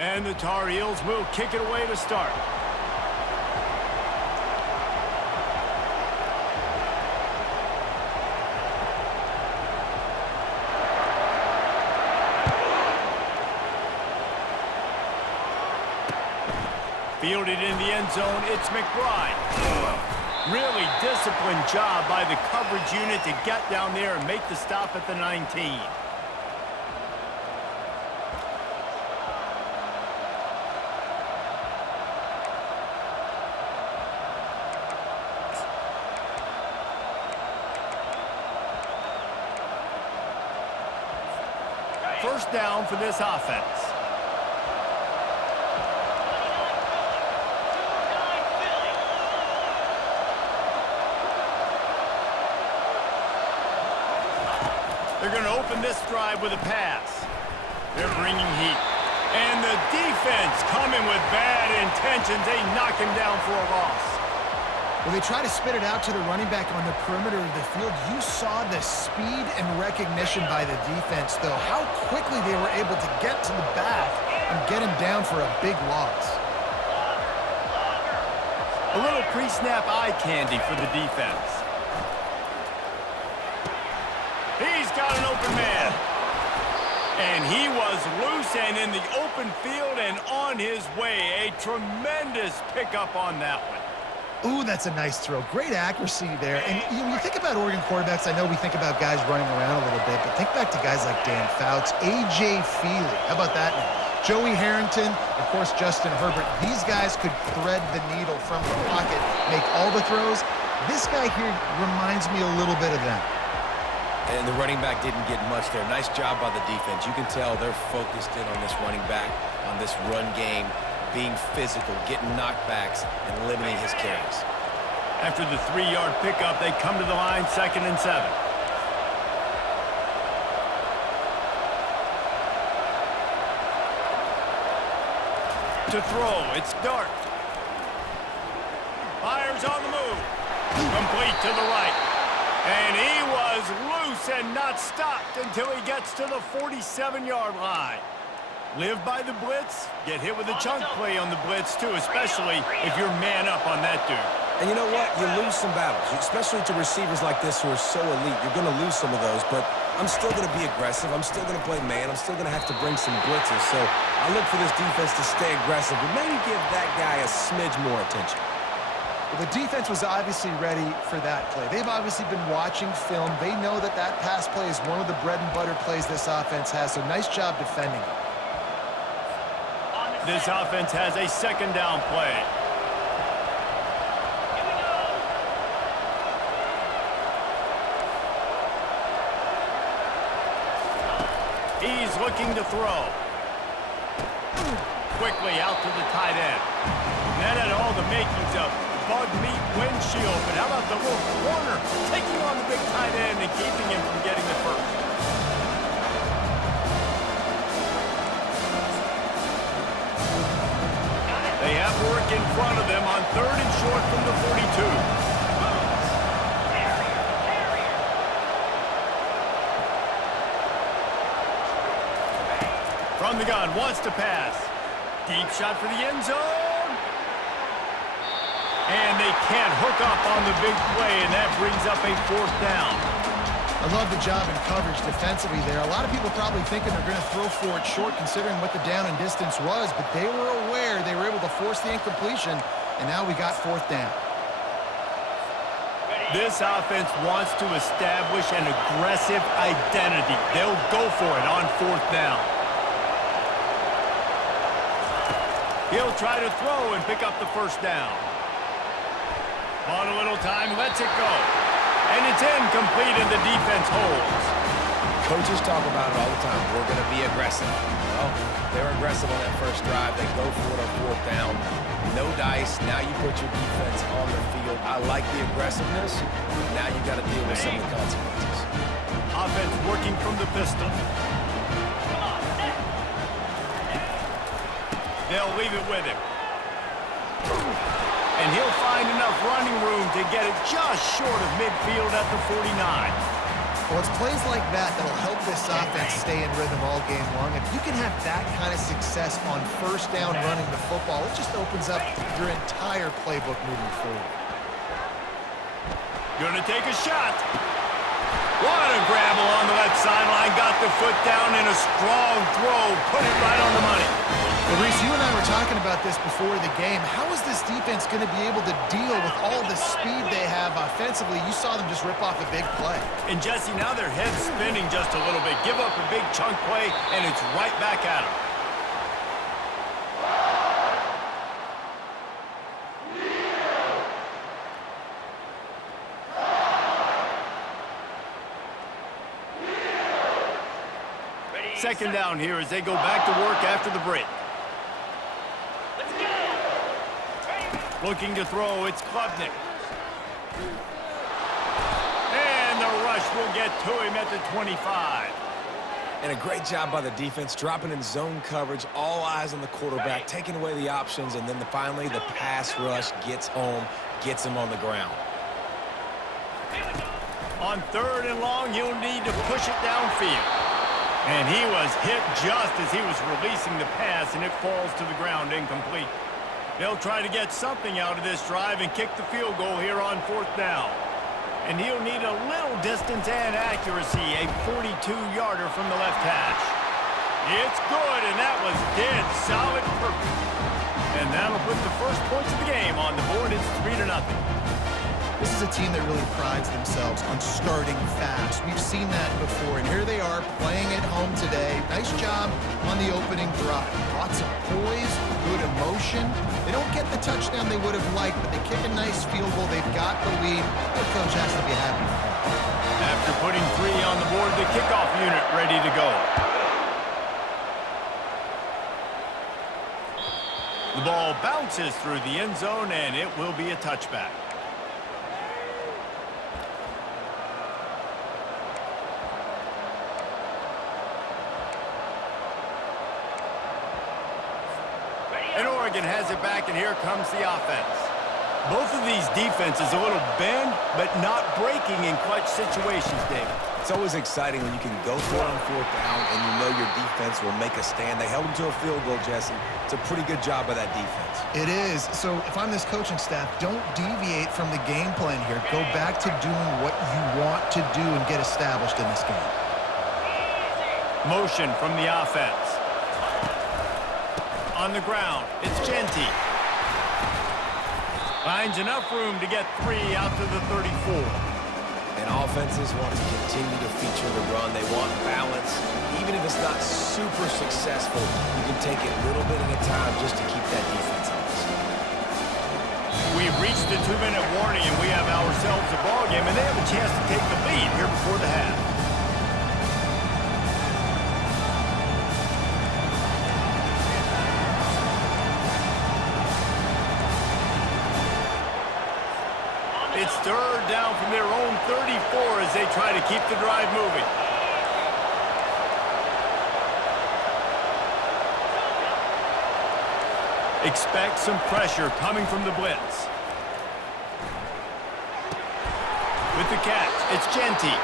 And the Tar Heels will kick it away to start. Fielded in the end zone, it's McBride. Really disciplined job by the coverage unit to get down there and make the stop at the 19. First down for this offense. They're going to open this drive with a pass. They're bringing heat. And the defense coming with bad intentions. They knock him down for a loss. Well, they try to spit it out to the running back on the perimeter of the field. You saw the speed and recognition by the defense, though. How quickly they were able to get to the back and get him down for a big loss. A little pre-snap eye candy for the defense. He's got an open man. And he was loose and in the open field and on his way. A tremendous pickup on that one. Ooh, that's a nice throw. Great accuracy there. And you think about Oregon quarterbacks, I know we think about guys running around a little bit, but think back to guys like Dan Fouts, A.J. Feely. How about that name? Joey Harrington, of course, Justin Herbert. These guys could thread the needle from the pocket, make all the throws. This guy here reminds me a little bit of them. And the running back didn't get much there. Nice job by the defense. You can tell they're focused in on this running back, on this run game, being physical, getting knockbacks, and limiting his carries. After the 3-yard pickup, they come to the line, 2nd and 7. To throw, it's Dart. Fires on the move. Complete to the right. And he was loose and not stopped until he gets to the 47-yard line. Live by the blitz, get hit with a chunk play on the blitz too, especially if you're man up on that dude. And you know what? You lose some battles, especially to receivers like this who are so elite. You're going to lose some of those, but I'm still going to be aggressive. I'm still going to play man. I'm still going to have to bring some blitzes. So I look for this defense to stay aggressive, but maybe give that guy a smidge more attention. Well, the defense was obviously ready for that play. They've obviously been watching film. They know that that pass play is one of the bread and butter plays this offense has, so nice job defending it. This offense has a 2nd down play. He's looking to throw. Quickly out to the tight end. That had all the makings of bug meat windshield, but how about the little corner taking on the big tight end and keeping him from getting the first? They have work in front of them on 3rd and short from the 42. From the gun, wants to pass. Deep shot for the end zone. And they can't hook up on the big play, and that brings up a 4th down. I love the job in coverage defensively there. A lot of people probably thinking they're going to throw for it short considering what the down and distance was, but they were aware they were able to force the incompletion, and now we got 4th down. This offense wants to establish an aggressive identity. They'll go for it on 4th down. He'll try to throw and pick up the 1st down. On a little time, lets it go. And it's incomplete, and the defense holds. Coaches talk about it all the time. We're going to be aggressive. Well, they're aggressive on that first drive. They go for it on 4th down. No dice. Now you put your defense on the field. I like the aggressiveness. Now you got to deal with some of the consequences. Offense working from the pistol. They'll leave it with him. And he'll find enough running room to get it just short of midfield at the 49. Well, it's plays like that that'll help this offense stay in rhythm all game long. If you can have that kind of success on first down running the football, it just opens up your entire playbook moving forward. Gonna take a shot. What a grab along the left sideline. Got the foot down in a strong throw. Put it right on the money. Well, Reese, you and I were talking about this before the game. How is this defense going to be able to deal with all the speed they have offensively? You saw them just rip off a big play. And Jesse, now their head's spinning just a little bit. Give up a big chunk play, and it's right back at them. Second down here as they go back to work after the break. Looking to throw, it's Klubnik. And the rush will get to him at the 25. And a great job by the defense, dropping in zone coverage, all eyes on the quarterback, taking away the options, and then finally the pass rush gets home, gets him on the ground. On third and long, he'll need to push it downfield. And he was hit just as he was releasing the pass, and it falls to the ground incomplete. They'll try to get something out of this drive and kick the field goal here on fourth down. And he'll need a little distance and accuracy, a 42-yarder from the left hash. It's good, and that was dead solid perfect. And that'll put the first points of the game on the board. It's 3-0. This is a team that really prides themselves on starting fast. We've seen that before, and here they are playing at home today. Nice job on the opening drive. Lots of poise, good emotion. They don't get the touchdown they would have liked, but they kick a nice field goal. They've got the lead. The coach has to be happy with that. After putting 3 on the board, the kickoff unit ready to go. The ball bounces through the end zone, and it will be a touchback. And Oregon has it back, and here comes the offense. Both of these defenses a little bend, but not breaking in clutch situations, David. It's always exciting when you can go for it on fourth down and you know your defense will make a stand. They held them to a field goal, Jesse. It's a pretty good job by that defense. It is. So if I'm this coaching staff, don't deviate from the game plan here. Go back to doing what you want to do and get established in this game. Motion from the offense. On the ground, it's Genty. Finds enough room to get 3 out to the 34. And offenses want to continue to feature the run. They want balance. Even if it's not super successful, you can take it little bit at a time just to keep that defense honest. We've reached the 2-minute warning, and we have ourselves a ball game, and they have a chance to take the lead here before the half. It's third down from their own 34 as they try to keep the drive moving. Expect some pressure coming from the blitz. With the catch, it's Genty.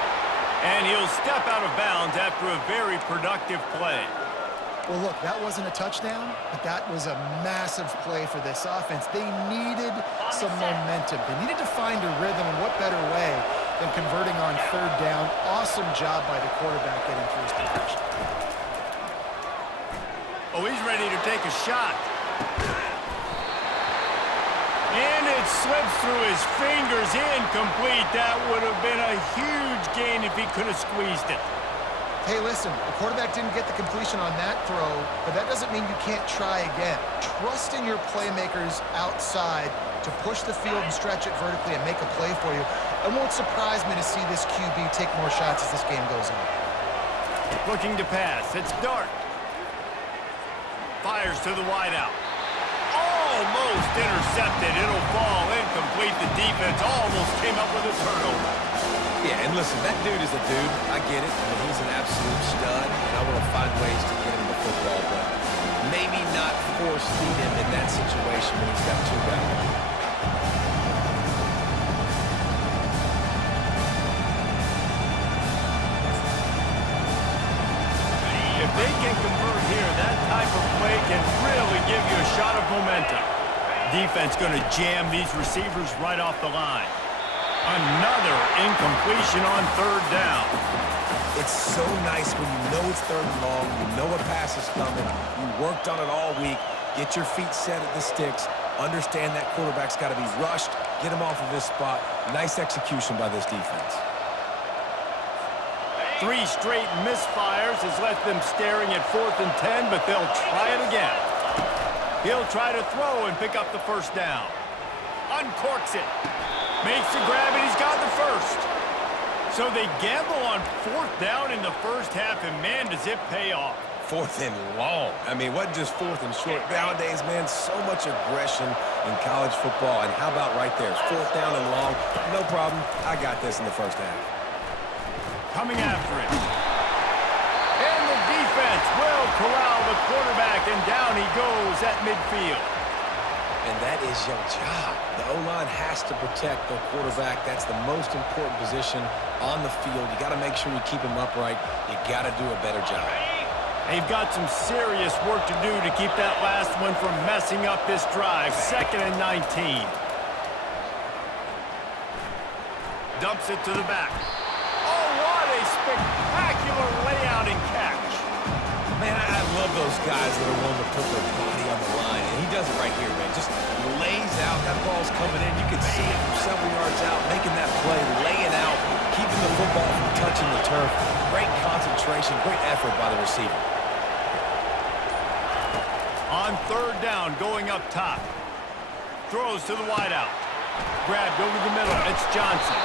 And he'll step out of bounds after a very productive play. Well, look, that wasn't a touchdown, but that was a massive play for this offense. They needed some momentum. They needed to find a rhythm, and what better way than converting on third down. Awesome job by the quarterback getting through his progression. Oh, he's ready to take a shot. And it slips through his fingers, incomplete. That would have been a huge gain if he could have squeezed it. Hey, listen, the quarterback didn't get the completion on that throw, but that doesn't mean you can't try again. Trust in your playmakers outside to push the field and stretch it vertically and make a play for you. It won't surprise me to see this QB take more shots as this game goes on. Looking to pass. It's Dart. Fires to the wideout. Almost intercepted. It'll fall incomplete. The defense almost came up with a turnover. Yeah, and listen, that dude is a dude. I get it. I mean, he's an absolute stud, and I want to find ways to get him the football, but maybe not force feed him in that situation when he's got 2 guys. momentum. Defense going to jam these receivers right off the line. Another incompletion on third down. It's so nice when you know it's third and long, you know a pass is coming, you worked on it all week, get your feet set at the sticks, understand that quarterback's got to be rushed, get him off of his spot. Nice execution by this defense. 3 straight misfires has left them staring at 4th and 10, but they'll try it again. He'll try to throw and pick up the first down. Uncorks it. Makes the grab, and he's got the first. So they gamble on 4th down in the first half, and man, does it pay off. 4th and long. I mean, what just 4th and short? Nowadays, man, so much aggression in college football. And how about right there? 4th down and long. No problem. I got this in the first half. Coming after it. And the defense will corral the quarterback, and down he goes at midfield. And that is your job. The O-line has to protect the quarterback. That's the most important position on the field. You got to make sure you keep him upright. You got to do a better job. They've got some serious work to do to keep that last one from messing up this drive. 2nd and 19. Dumps it to the back. Oh, what a spectacular layout and catch. Man, I love those guys that are willing to put their body on the line. And he does it right here, man. Just lays out. That ball's coming in. You can see it from several yards out, making that play, laying out, keeping the football from touching the turf. Great concentration, great effort by the receiver. On 3rd down, going up top. Throws to the wideout. Grabbed over the middle. It's Johnson.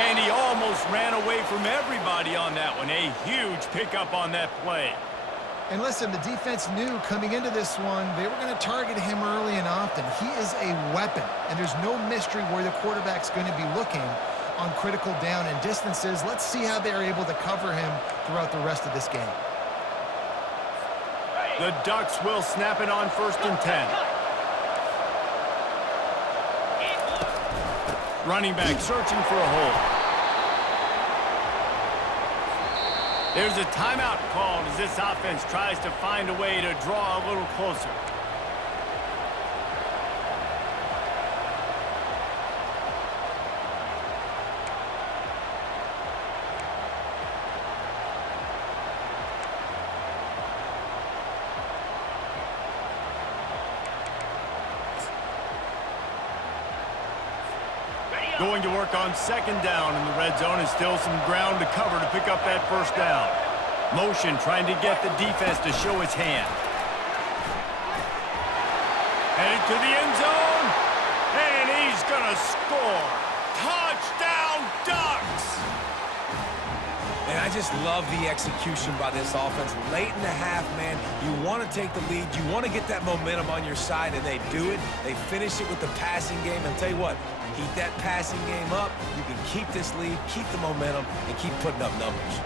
And he almost ran away from everybody on that one. A huge pickup on that play. And listen, the defense knew coming into this one, they were going to target him early and often. He is a weapon, and there's no mystery where the quarterback's going to be looking on critical down and distances. Let's see how they're able to cover him throughout the rest of this game. The Ducks will snap it on 1st and 10. Running back searching for a hole. There's a timeout called as this offense tries to find a way to draw a little closer. Going to work on 2nd down in the red zone, and still some ground to cover to pick up that first down. Motion trying to get the defense to show its hand. Headed to the end zone, and he's going to score. Touchdown, Ducks! And I just love the execution by this offense. Late in the half, man, you want to take the lead. You want to get that momentum on your side, and they do it. They finish it with the passing game. And I'll tell you what, keep that passing game up. You can keep this lead, keep the momentum, and keep putting up numbers.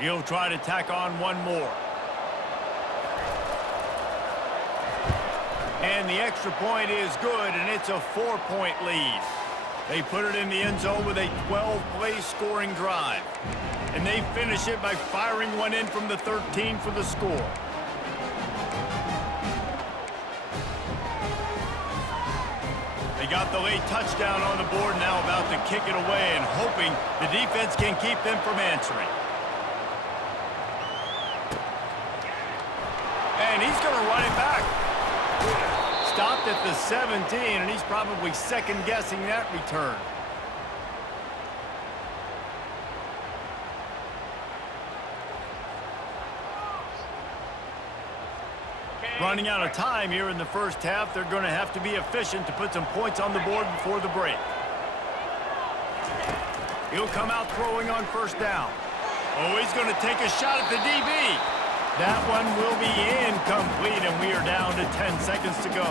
He'll try to tack on one more. And the extra point is good, and it's a 4-point lead. They put it in the end zone with a 12-play scoring drive. And they finish it by firing one in from the 13 for the score. They got the late touchdown on the board, now about to kick it away and hoping the defense can keep them from answering. And he's going to run it back. Stopped at the 17, and he's probably second-guessing that return. Running out of time here in the first half. They're going to have to be efficient to put some points on the board before the break. He'll come out throwing on 1st down. Oh, he's going to take a shot at the DB. That one will be incomplete, and we are down to 10 seconds to go.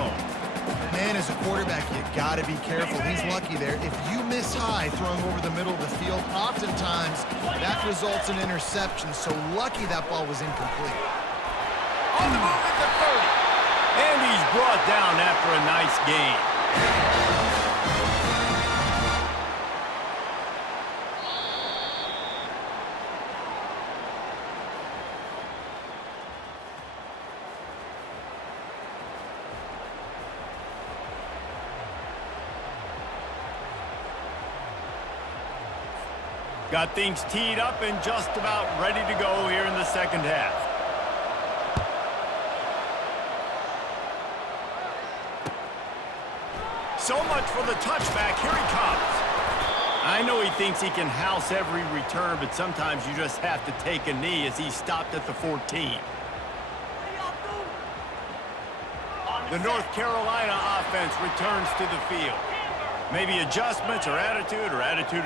Man, as a quarterback, you got to be careful. He's lucky there. If you miss high throwing over the middle of the field, oftentimes that results in interception. So lucky that ball was incomplete. On the move at the 30. And he's brought down after a nice gain. Got things teed up and just about ready to go here in the second half. So much for the touchback. Here he comes. I know he thinks he can house every return, but sometimes you just have to take a knee as he stopped at the 14. The North Carolina offense returns to the field. Maybe adjustments or attitude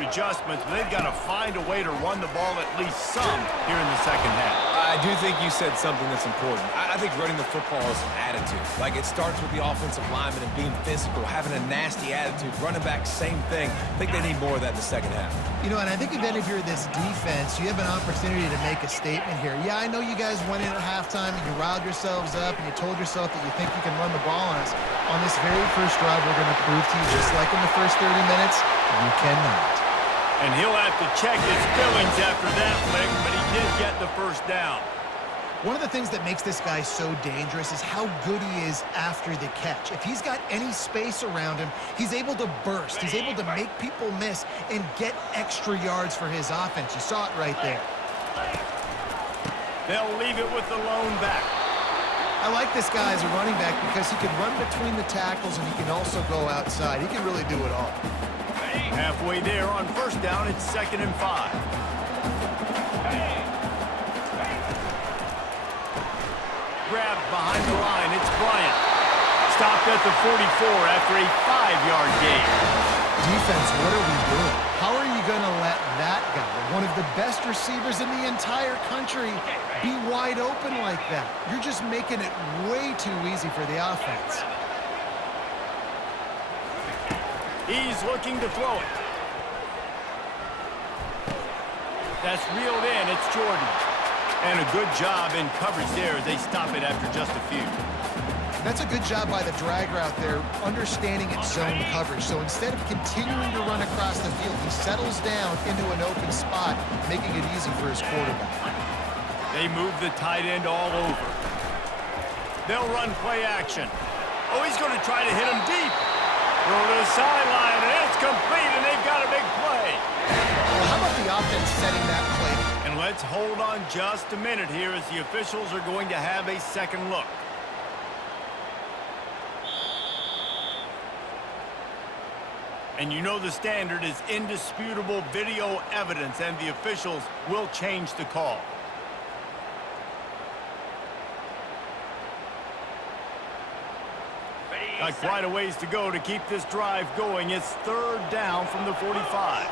adjustments, but they've got to find a way to run the ball at least some here in the second half. I do think you said something that's important. I think running the football is an attitude. Like, it starts with the offensive lineman and being physical, having a nasty attitude. Running back, same thing. I think they need more of that in the second half. You know, and I think if you're this defense, you have an opportunity to make a statement here. Yeah, I know you guys went in at halftime and you riled yourselves up and you told yourself that you think you can run the ball on us. On this very first drive, we're going to prove to you, just like in the first 30 minutes, you cannot. And he'll have to check his feelings after that lick, but he did get the first down. One of the things that makes this guy so dangerous is how good he is after the catch. If he's got any space around him, he's able to burst. He's able to make people miss and get extra yards for his offense. You saw it right there. They'll leave it with the lone back. I like this guy as a running back because he can run between the tackles and he can also go outside. He can really do it all. Halfway there on first down, it's 2nd and 5. Grabbed behind the line, it's Bryant. Stopped at the 44 after a 5-yard gain. Defense, what are we doing? How are you going to let that guy, one of the best receivers in the entire country, be wide open like that? You're just making it way too easy for the offense. He's looking to throw it. That's reeled in. It's Jordan. And a good job in coverage there as they stop it after just a few. That's a good job by the drag route there, understanding its zone coverage. So instead of continuing to run across the field, he settles down into an open spot, making it easy for his quarterback. They move the tight end all over. They'll run play action. Oh, he's going to try to hit him deep. Throw to the sideline, and it's complete, and they've got a big play. Well, how about the offense setting that play? And let's hold on just a minute here as the officials are going to have a second look. And you know the standard is indisputable video evidence, and the officials will change the call. Got quite a ways to go to keep this drive going. It's 3rd down from the 45.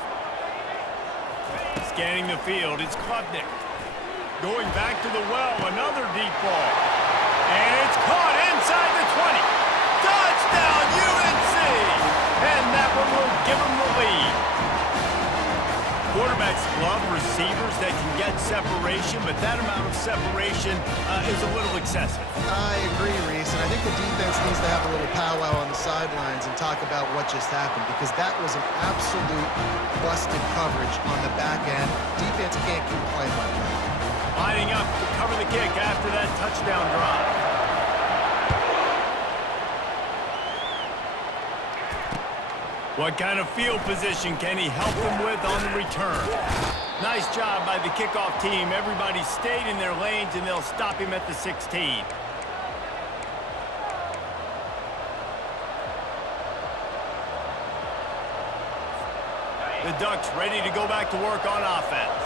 Scanning the field, it's Klubnik. Going back to the well, another deep ball. And it's caught inside the 20. Touchdown, UNC! And that one will give them the lead. Quarterbacks love receivers that can get separation, but that amount of separation is a little excessive. I agree, Reese, and I think the defense needs to have a little powwow on the sidelines and talk about what just happened, because that was an absolute busted coverage on the back end. Defense can't keep playing like that. Lining up to cover the kick after that touchdown drive. What kind of field position can he help them with on the return? Nice job by the kickoff team. Everybody stayed in their lanes, and they'll stop him at the 16. The Ducks ready to go back to work on offense.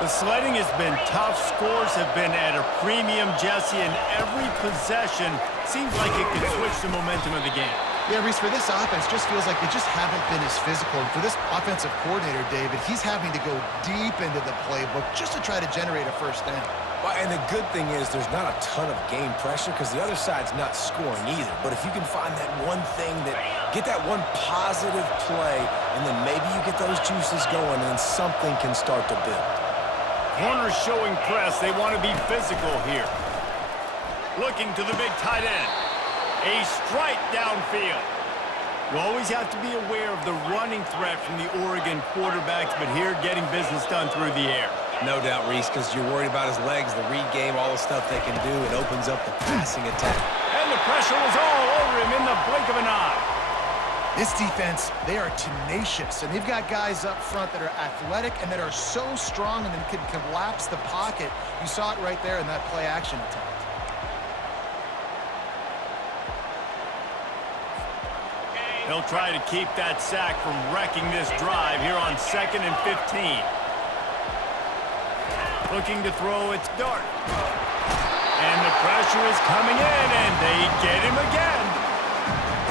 The sledding has been tough. Scores have been at a premium, Jesse, and every possession seems like it could switch the momentum of the game. Yeah, Reese, for this offense, just feels like they just haven't been as physical. And for this offensive coordinator, David, he's having to go deep into the playbook just to try to generate a first down. Well, and the good thing is there's not a ton of game pressure because the other side's not scoring either. But if you can find that one thing, get that one positive play, and then maybe you get those juices going, and then something can start to build. Corners showing press. They want to be physical here. Looking to the big tight end. A strike downfield. You always have to be aware of the running threat from the Oregon quarterbacks, but here getting business done through the air. No doubt, Reese, because you're worried about his legs, the read game, all the stuff they can do. It opens up the passing attack. And the pressure was all over him in the blink of an eye. This defense, they are tenacious, and they've got guys up front that are athletic and that are so strong and then can collapse the pocket. You saw it right there in that play action attempt. He'll try to keep that sack from wrecking this drive here on 2nd and 15. Looking to throw, it's Dart. And the pressure is coming in, and they get him again.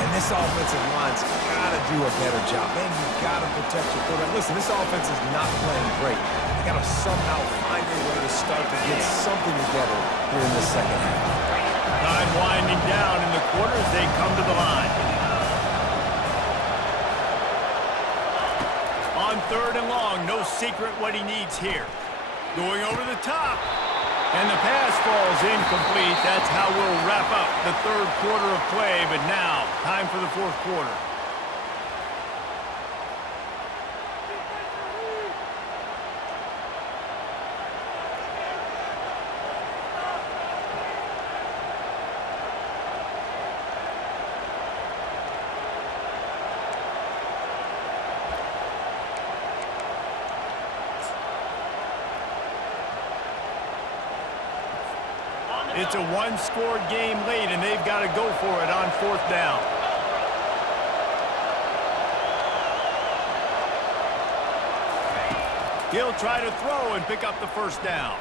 And this offensive line's got to do a better job. Man, you've got to protect your quarterback. Listen, this offense is not playing great. They got to somehow find a way to start to get something together here in the second half. Time winding down in the quarter as they come to the line. On 3rd and long, no secret what he needs here. Going over the top. And the pass falls incomplete. That's how we'll wrap up the 3rd quarter of play. But now, time for the 4th quarter. It's a one-score game late, and they've got to go for it on 4th down. He'll try to throw and pick up the 1st down.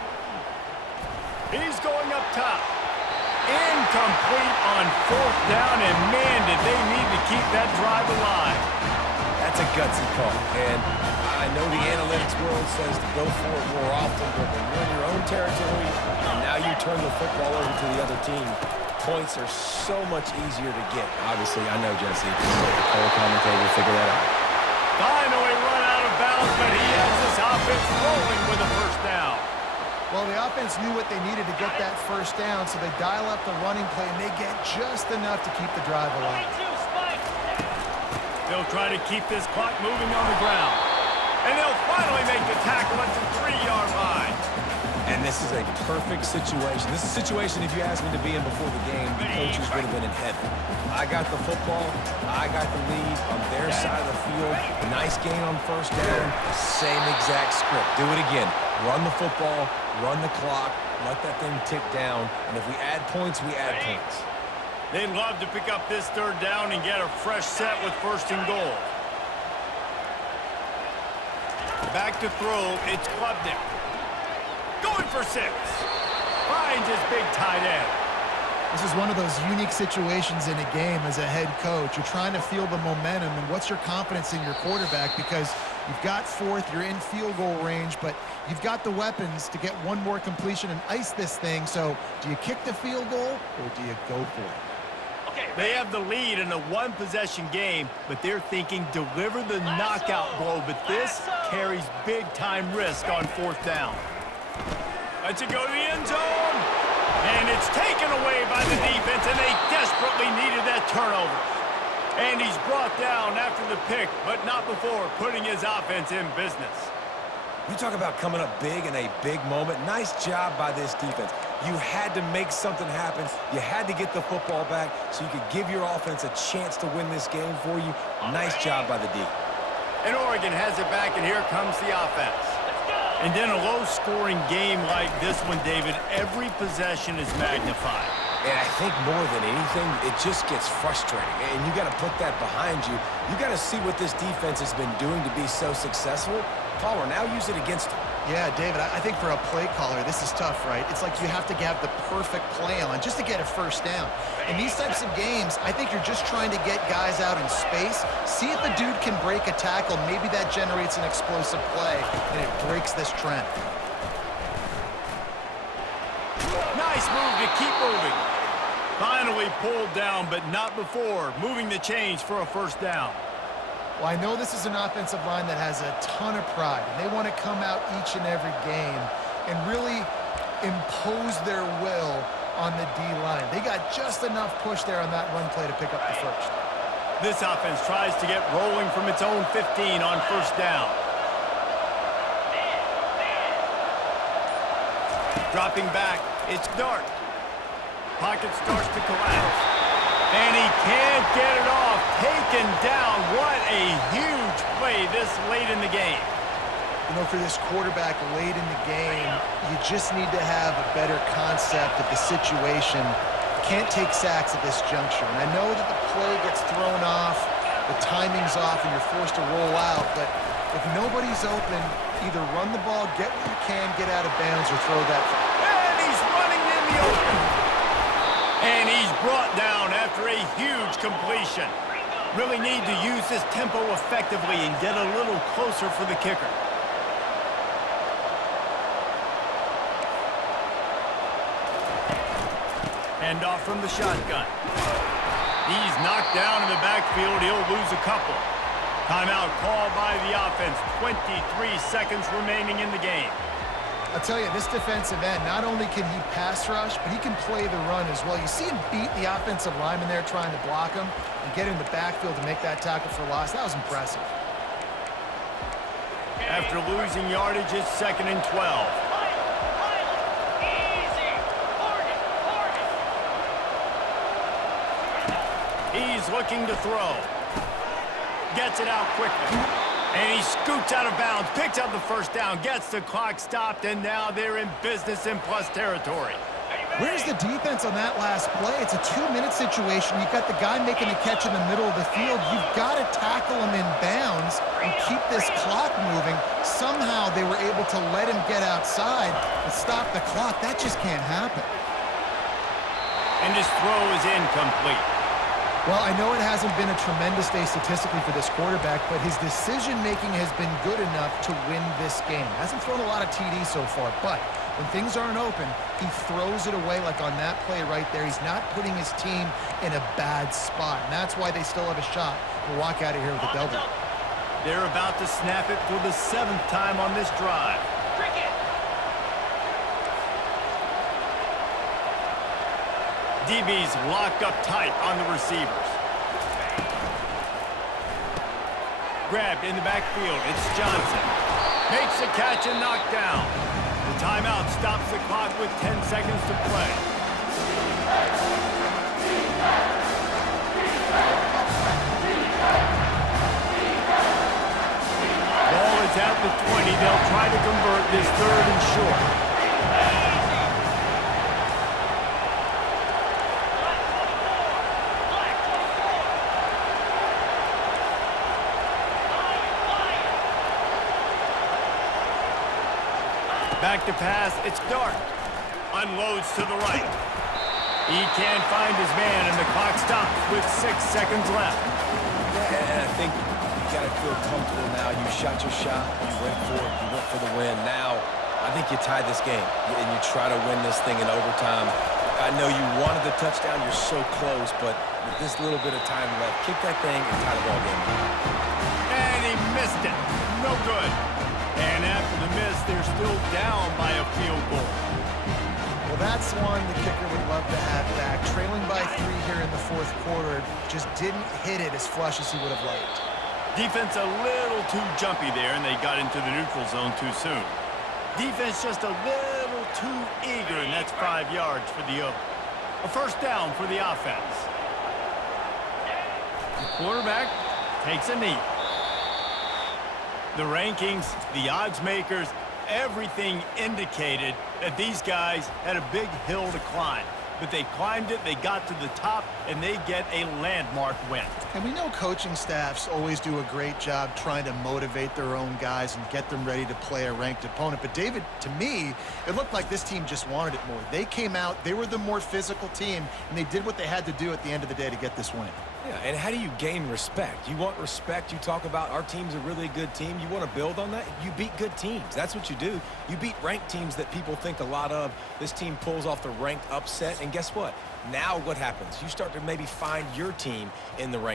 He's going up top. Incomplete on 4th down, and man, did they need to keep that drive alive. That's a gutsy call, and I know the analytics world says to go for it more often, but when you're in your own territory and now you turn the football over to the other team, points are so much easier to get. Obviously, I know, Jesse, the color commentator will figure that out. Finally run out of bounds, but he has this offense rolling with a 1st down. Well, the offense knew what they needed to get that 1st down, so they dial up the running play, and they get just enough to keep the drive alive. They'll try to keep this clock moving on the ground. And they'll finally make the tackle at the 3-yard line. And this is a perfect situation. This is a situation, if you asked me to be in before the game, the coaches would have been in heaven. I got the football. I got the lead on their side of the field. Nice gain on 1st down. Same exact script. Do it again. Run the football, run the clock, let that thing tick down. And if we add points, we add points. They'd love to pick up this 3rd down and get a fresh set with 1st and goal. Back to throw, it's Klubnik. Going for 6. Finds his big tight end. This is one of those unique situations in a game as a head coach. You're trying to feel the momentum, and what's your confidence in your quarterback? Because you've got 4th, you're in field goal range, but you've got the weapons to get one more completion and ice this thing. So do you kick the field goal, or do you go for it? They have the lead in a one-possession game, but they're thinking deliver the knockout blow, but this carries big-time risk on 4th down. Lets it go to the end zone, and it's taken away by the defense, and they desperately needed that turnover. And he's brought down after the pick, but not before putting his offense in business. You talk about coming up big in a big moment. Nice job by this defense. You had to make something happen. You had to get the football back so you could give your offense a chance to win this game for you. Nice job by the D. And Oregon has it back, and here comes the offense. And in a low-scoring game like this one, David, every possession is magnified. And I think more than anything, it just gets frustrating. And you got to put that behind you. You got to see what this defense has been doing to be so successful. Caller, now use it against them. Yeah, David, I think for a play caller, this is tough, right? It's like you have to have the perfect play on just to get a 1st down. In these types of games, I think you're just trying to get guys out in space, see if a dude can break a tackle. Maybe that generates an explosive play, and it breaks this trend. Nice move to keep moving. Finally pulled down, but not before moving the chains for a 1st down. Well, I know this is an offensive line that has a ton of pride, and they want to come out each and every game and really impose their will on the D-line. They got just enough push there on that run play to pick up the 1st. This offense tries to get rolling from its own 15 on 1st down. Dropping back, it's Dart. Pocket starts to collapse. And he can't get it off. Taken down. What a huge play this late in the game. You know, for this quarterback late in the game, you just need to have a better concept of the situation. You can't take sacks at this juncture. And I know that the play gets thrown off, the timing's off, and you're forced to roll out. But if nobody's open, either run the ball, get what you can, get out of bounds, or throw that. And he's running in the open. And he's brought down after a huge completion. Really need to use this tempo effectively and get a little closer for the kicker. Hand off from the shotgun. He's knocked down in the backfield. He'll lose a couple. Timeout called by the offense. 23 seconds remaining in the game. I'll tell you, this defensive end, not only can he pass rush, but he can play the run as well. You see him beat the offensive lineman there trying to block him and get in the backfield to make that tackle for loss. That was impressive. After losing yardage, it's 2nd and 12. He's looking to throw. Gets it out quickly. And he scoots out of bounds, picks up the first down, gets the clock stopped, and now they're in business in plus territory. Where's the defense on that last play? It's a 2-minute situation. You've got the guy making the catch in the middle of the field. You've got to tackle him in bounds and keep this clock moving. Somehow they were able to let him get outside and stop the clock. That just can't happen. And his throw is incomplete. Well, I know it hasn't been a tremendous day statistically for this quarterback, but his decision-making has been good enough to win this game. Hasn't thrown a lot of TDs so far, but when things aren't open, he throws it away like on that play right there. He's not putting his team in a bad spot, and that's why they still have a shot to walk out of here with a W. They're about to snap it for the 7th time on this drive. DB's locked up tight on the receivers. Grabbed in the backfield. It's Johnson. Makes the catch and knocked down. The timeout stops the clock with 10 seconds to play. Ball is at the 20. They'll try to convert this 3rd and short. Back to pass, it's Dart. Unloads to the right. He can't find his man, and the clock stops with 6 seconds left. Yeah, and I think you got to feel comfortable now. You shot your shot, you went for it, you went for the win. Now, I think you tie this game, and you try to win this thing in overtime. I know you wanted the touchdown, you're so close, but with this little bit of time left, kick that thing and tie the ball game. And he missed it. No good. And after the miss, they're still down by a field goal. Well, that's one the kicker would love to have back. Trailing by 3 here in the 4th quarter, just didn't hit it as flush as he would have liked. Defense a little too jumpy there, and they got into the neutral zone too soon. Defense just a little too eager, and that's 5 yards for the Oak. A first down for the offense. The quarterback takes a knee. The rankings, the odds makers, everything indicated that these guys had a big hill to climb. But they climbed it, they got to the top, and they get a landmark win. And we know coaching staffs always do a great job trying to motivate their own guys and get them ready to play a ranked opponent. But David, to me, it looked like this team just wanted it more. They came out, they were the more physical team, and they did what they had to do at the end of the day to get this win. Yeah, and how do you gain respect? You want respect. You talk about our team's a really good team. You want to build on that. You beat good teams. That's what you do. You beat ranked teams that people think a lot of. This team pulls off the ranked upset, and guess what? Now what happens? You start to maybe find your team in the ranked.